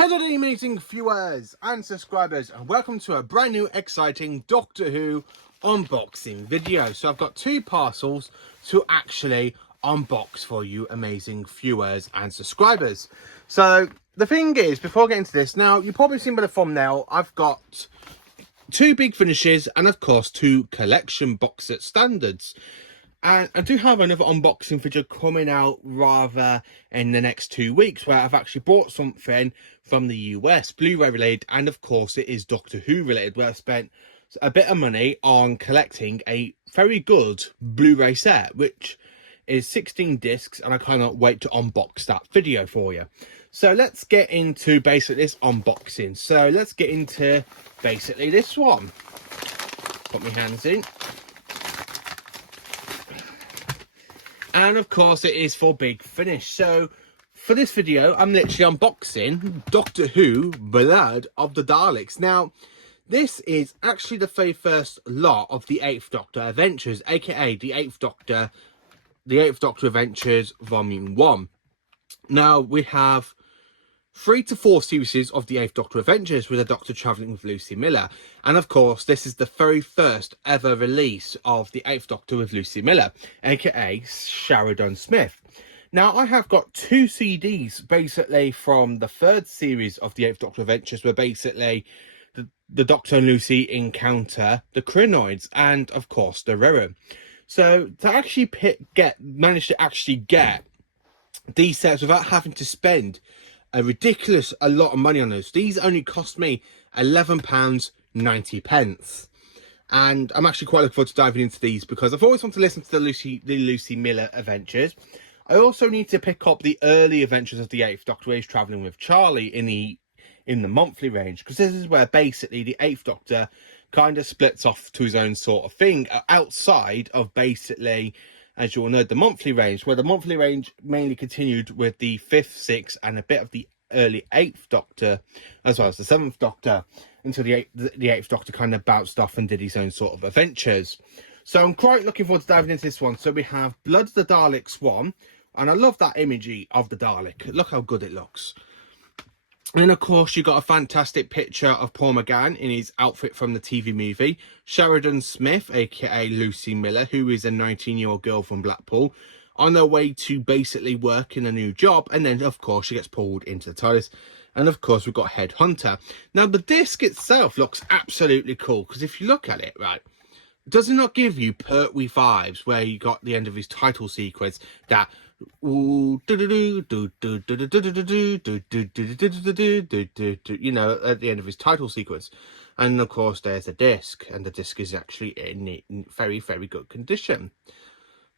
Hello amazing viewers and subscribers, and welcome to a brand new exciting Doctor Who unboxing video. So I've got two parcels to actually unbox for you amazing viewers and subscribers. So the thing is, before I get into this, now you've probably seen by the thumbnail, I've got two big finishes and of course two collection box set standards. And I do have another unboxing video coming out rather in the next 2 weeks, where I've actually bought something from the US, Blu-ray related, and of course it is Doctor Who related, where I've spent a bit of money on collecting a very good Blu-ray set, which is 16 discs, and I cannot wait to unbox that video for you. So let's get into basically this unboxing. So let's get into basically this one. Put my hands in. And of course it is for Big Finish. So for this video, I'm literally unboxing Doctor Who Blood of the Daleks. Now, this is actually the very first lot of the 8th Doctor Adventures, aka the 8th Doctor Adventures Volume 1. Now, we have 3 to 4 series of the 8th Doctor Adventures with the Doctor travelling with Lucy Miller. And of course, this is the very first ever release of the 8th Doctor with Lucy Miller, aka Sheridan Smith. Now, I have got 2 CDs basically from the 3rd series of the 8th Doctor Adventures, where basically the Doctor and Lucy encounter the Krynoids and of course the Rerun. So to actually manage to actually get these sets without having to spend a lot of money on those. These only cost me £11.90. And I'm actually quite looking forward to diving into these, because I've always wanted to listen to the Lucy Miller adventures. I also need to pick up the early adventures of the 8th Doctor, where he's travelling with Charlie in the monthly range, because this is where basically the 8th Doctor kind of splits off to his own sort of thing, outside of basically, as you all know, the monthly range, where the monthly range mainly continued with the 5th, 6th, and a bit of the early 8th Doctor, as well as the 7th Doctor, until the 8th Doctor kind of bounced off and did his own sort of adventures. So I'm quite looking forward to diving into this one. So we have Blood of the Daleks 1, and I love that imagery of the Dalek. Look how good it looks. And then, of course, you got a fantastic picture of Paul McGann in his outfit from the TV movie. Sheridan Smith, aka Lucy Miller, who is a 19-year-old girl from Blackpool, on her way to basically work in a new job. And then, of course, she gets pulled into the TARDIS. And, of course, we've got Headhunter. Now, the disc itself looks absolutely cool, because if you look at it, right, does it not give you Pertwee vibes, where you got the end of his title sequence, that you know, at the end of his title sequence. And of course there's a disc, and the disc is actually in very, very good condition.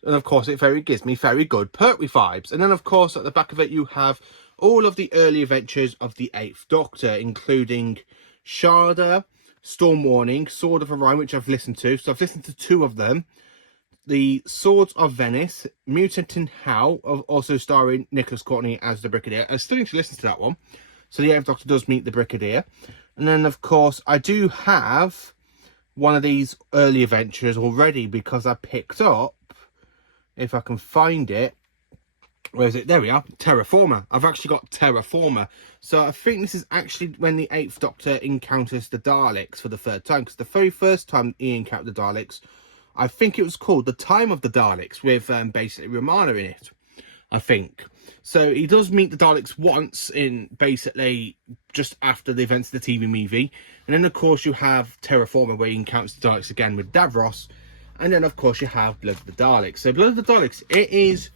And of course it gives me very good Pertwee vibes. And then of course at the back of it you have all of the early adventures of the 8th Doctor, including Sharda, Storm Warning, Sword of Orion, which I've listened to. So I've listened to 2 of them. The Swords of Venice, Mutant in Hell, also starring Nicholas Courtney as the Brigadier. I still need to listen to that one. So the 8th Doctor does meet the Brigadier. And then, of course, I do have one of these early adventures already, because I picked up, if I can find it, where is it? There we are, Terraformer. I've actually got Terraformer. So I think this is actually when the 8th Doctor encounters the Daleks for the 3rd time, because the very first time he encountered the Daleks, I think it was called The Time of the Daleks, with basically Romana in it, I think. So he does meet the Daleks once in basically just after the events of the TV movie. And then, of course, you have Terraformer, where he encounters the Daleks again with Davros. And then, of course, you have Blood of the Daleks. So Blood of the Daleks, it is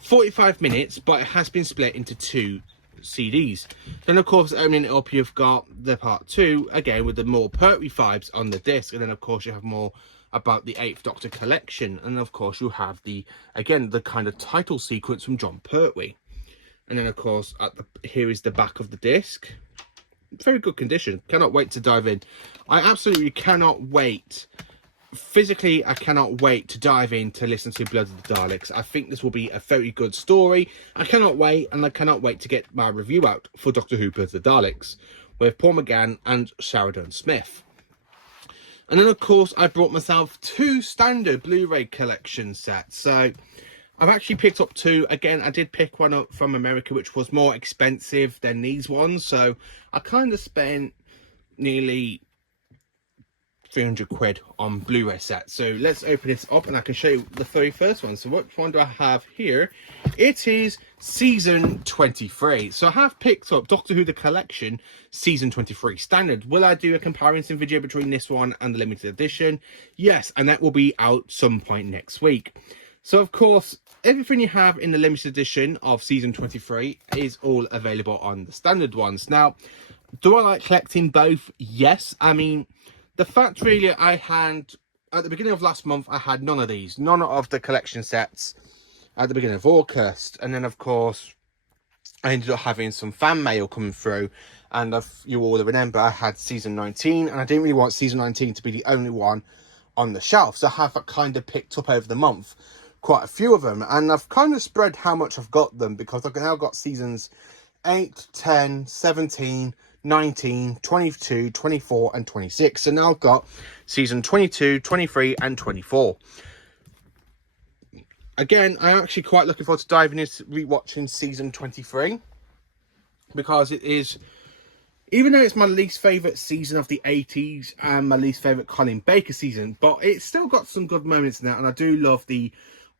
45 minutes, but it has been split into 2 CDs. Then, of course, opening it up, you've got the part 2, again, with the more Pertwee vibes on the disc. And then, of course, you have more about the 8th Doctor collection, and of course you have the kind of title sequence from John Pertwee. And then of course here is the back of the disc, very good condition. Cannot wait to dive in. I absolutely cannot wait. Physically, I cannot wait to dive in to listen to Blood of the Daleks. I think this will be a very good story. I cannot wait, and I cannot wait to get my review out for Doctor Who Blood of the Daleks with Paul McGann and Sheridan Smith. And then, of course, I brought myself 2 standard Blu-ray collection sets. So I've actually picked up two. Again, I did pick one up from America, which was more expensive than these ones. So I kind of spent nearly 300 quid on Blu-ray set. So let's open this up and I can show you the very first one. So which one do I have here? It is season 23. So I have picked up Doctor Who The Collection season 23 standard. Will I do a comparison video between this one and the limited edition? Yes, and that will be out some point next week. So of course, everything you have in the limited edition of season 23 is all available on the standard ones. Now, do I like collecting both? Yes. I mean, the fact really I had, at the beginning of last month, I had none of these. None of the collection sets at the beginning of August. And then, of course, I ended up having some fan mail coming through. And if you all remember, I had season 19. And I didn't really want season 19 to be the only one on the shelf. So I have kind of picked up over the month quite a few of them. And I've kind of spread how much I've got them, because I've now got seasons 8, 10, 17... 19, 22, 24 and 26. So now I've got season 22, 23 and 24. Again, I'm actually quite looking forward to diving into rewatching season 23, because it is, even though it's my least favourite season of the 80s and my least favourite Colin Baker season, but it's still got some good moments in that. And I do love the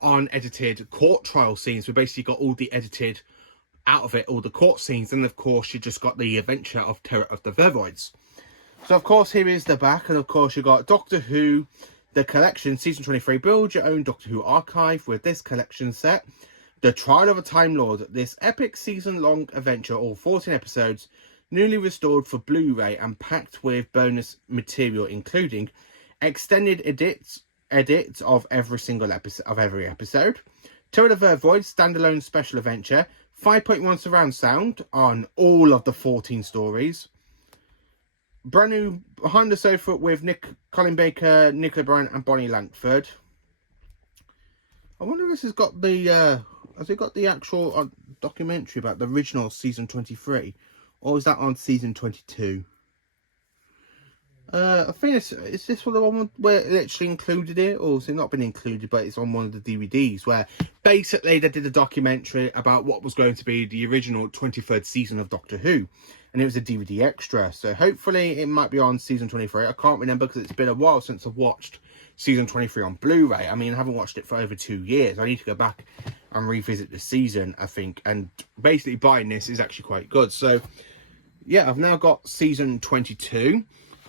unedited court trial scenes. We basically got all the edited out of it, all the court scenes, and of course you just got the adventure of Terror of the Vervoids. So of course here is the back, and of course you got Doctor Who The Collection season 23. Build your own Doctor Who archive with this collection set. The Trial of a Time Lord, this epic season-long adventure, all 14 episodes, newly restored for Blu-ray and packed with bonus material, including extended edits of every single episode, Terror of the Vervoids standalone special adventure, 5.1 surround sound on all of the 14 stories. Brand new behind the sofa with Colin Baker, Nicola Bryant and Bonnie Langford. I wonder if this has got the has it got the actual documentary about the original season 23, or is that on season 22? I think is this one the one where it actually included it, or has it not been included, but it's on one of the DVDs, where basically they did a documentary about what was going to be the original 23rd season of Doctor Who, and it was a DVD extra. So hopefully it might be on season 23. I can't remember, because it's been a while since I've watched season 23 on Blu-ray. I mean, I haven't watched it for over 2 years. I need to go back and revisit the season, I think, and basically buying this is actually quite good. So yeah, I've now got season 22.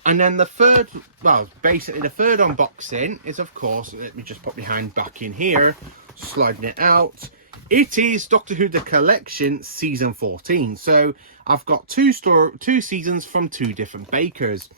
And then the third, well, basically the third unboxing is, of course, let me just put my hand back in here, sliding it out. It is Doctor Who The Collection season 14. So I've got two seasons from two different bakers.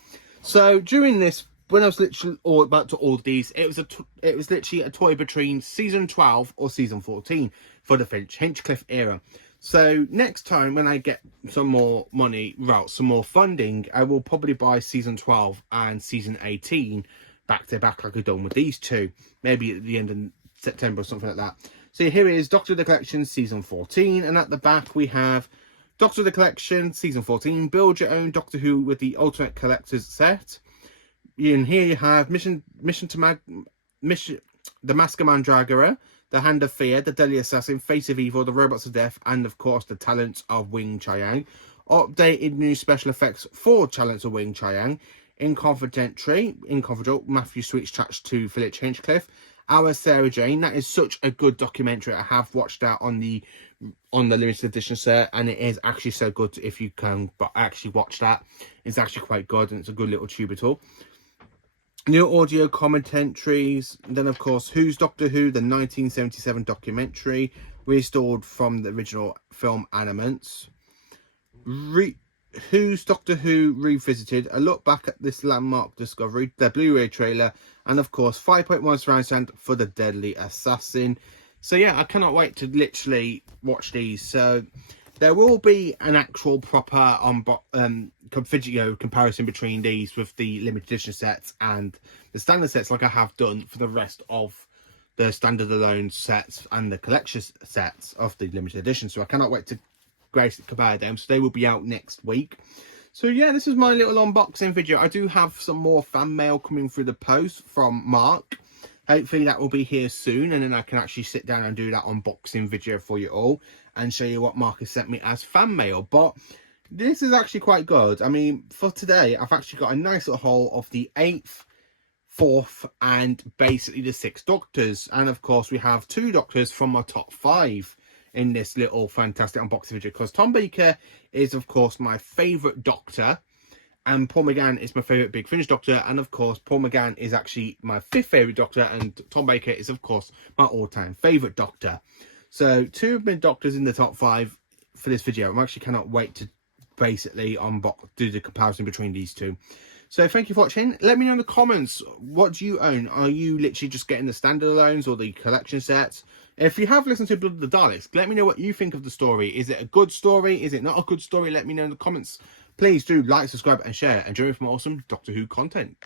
So during this, when I was literally about to order these, it was literally a toy between season 12 or season 14 for the Hinchcliffe era. So next time when I get some more money, well, some more funding, I will probably buy season 12 and season 18 back to back like I've done with these two. Maybe at the end of September or something like that. So here is Doctor Who The Collection season 14. And at the back we have Doctor Who The Collection season 14. Build your own Doctor Who with the Ultimate Collector's set. And here you have The Mask of Mandragora, The Hand of Fear, The Deadly Assassin, Face of Evil, The Robots of Death, and of course the Talents of Wing Chiang. Updated new special effects for Talents of Wing Chiang. Inconfidential, Matthew Sweet's chats to Philip Hinchcliffe. Our Sarah Jane, that is such a good documentary. I have watched that on the limited edition set, and it is actually so good. If you can actually watch that, it's actually quite good, and it's a good little tubital. New audio commentaries. Then, of course, Who's Doctor Who, the 1977 documentary, restored from the original film Animants. Who's Doctor Who Revisited, a look back at this landmark discovery, the Blu-ray trailer, and, of course, 5.1 surround sound for The Deadly Assassin. So, yeah, I cannot wait to literally watch these. So, there will be an actual proper comparison between these with the limited edition sets and the standard sets, like I have done for the rest of the standard alone sets and the collection sets of the limited edition. So I cannot wait to compare them. So they will be out next week. So yeah, this is my little unboxing video. I do have some more fan mail coming through the post from Mark. Hopefully that will be here soon, and then I can actually sit down and do that unboxing video for you all and show you what Marcus sent me as fan mail. But this is actually quite good. I mean, for today, I've actually got a nice little haul of the 8th, 4th, and basically the 6 Doctors. And of course, we have 2 Doctors from my top 5 in this little fantastic unboxing video, because Tom Baker is, of course, my favourite Doctor. And Paul McGann is my favourite Big Finish Doctor. And of course, Paul McGann is actually my 5th favourite Doctor. And Tom Baker is, of course, my all-time favourite Doctor. So 2 of my Doctors in the top 5 for this video. I actually cannot wait to basically do the comparison between these 2. So thank you for watching. Let me know in the comments, what do you own? Are you literally just getting the standalones or the collection sets? If you have listened to Blood of the Daleks, let me know what you think of the story. Is it a good story? Is it not a good story? Let me know in the comments. Please do like, subscribe and share, and join me for more awesome Doctor Who content.